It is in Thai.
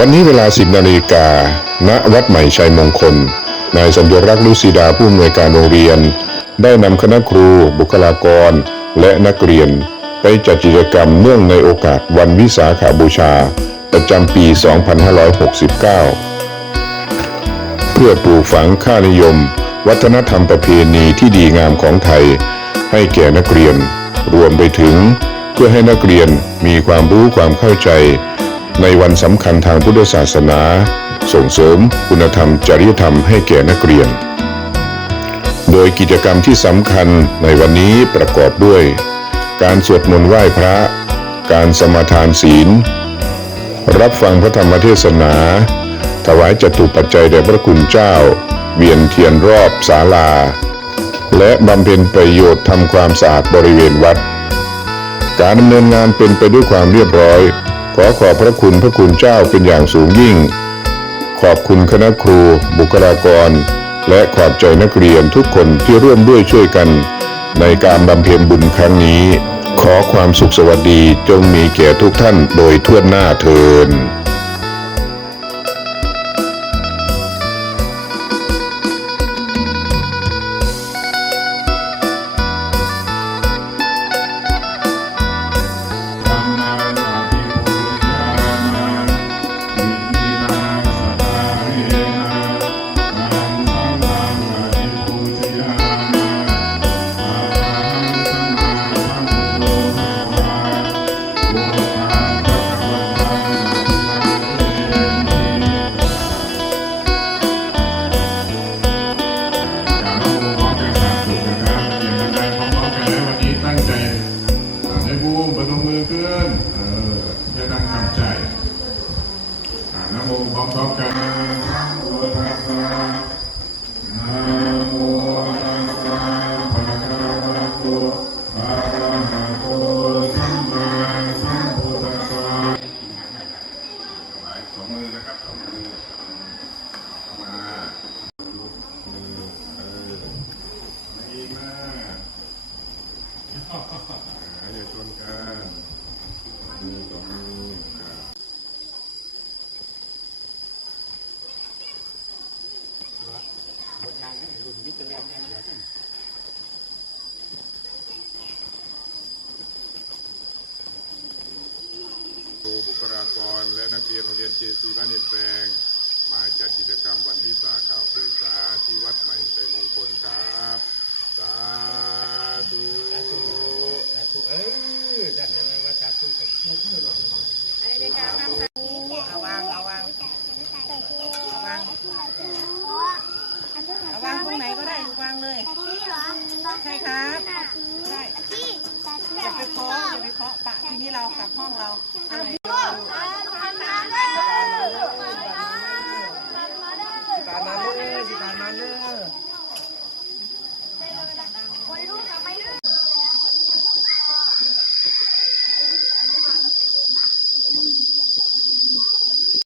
วันนี้เวลา 10 นาฬิกา ณ วัดใหม่ชัยมงคล นายสัญญรักษ์ ลุศิดา ผู้อำนวยการโรงเรียนได้นำคณะครู บุคลากร และนักเรียนไปจัดกิจกรรมเนื่องในโอกาสวันวิสาขบูชาประจำปี 2569 เพื่อปลูกฝังค่านิยม วัฒนธรรมประเพณีที่ดีงามของไทยให้แก่นักเรียน รวมไปถึงเพื่อให้นักเรียนมีความรู้ความเข้าใจในวันสำคัญทางพุทธศาสนาส่งเสริมคุณธรรมจริยธรรมให้แก่นักเรียนโดยกิจกรรมที่สำคัญในวันนี้ประกอบด้วยการสวดมนต์ไหว้พระการสมาทานศีลรับฟังพระธรรมเทศนาถวายจตุปัจจัยแด่พระคุณเจ้าเวียนเทียนรอบศาลาและบำเพ็ญประโยชน์ทำความสะอาดบริเวณวัดการดำเนินงานเป็นไปด้วยความเรียบร้อยขอขอบพระคุณพระคุณเจ้าเป็นอย่างสูงยิ่งขอบคุณคณะครูบุคลากรและขอบใจนักเรียนทุกคนที่ร่วมด้วยช่วยกันในการบำเพ็ญบุญครั้งนี้ขอความสุขสวัสดีจงมีแก่ทุกท่านโดยทั่วหน้าเทอญนะโมพร้อมๆกันนะโมตัสสะนะโมตัสสะภะคะวะโตอะระหะโตสัมมาสัมพุทธัสสะสองมือนะครับสองมือมามืออีกนะอย่าชนกันมือสองมือบุคลากรและนักเรียนโรงเรียนเจซีบ้านเนียนแปลงมาจัดกิจกรรมวันวิสาขบูชาที่วัดใหม่ชัยมงคลครับสาธุจัดยังไงว่าจัดตู้กับยกมือหน่อยอะไรในการทำเอาวางตรงไหนก็ได้วางเลยใช่ครับใช่อย่าไปเคาะปะทีนี้เรากลับห้องเรา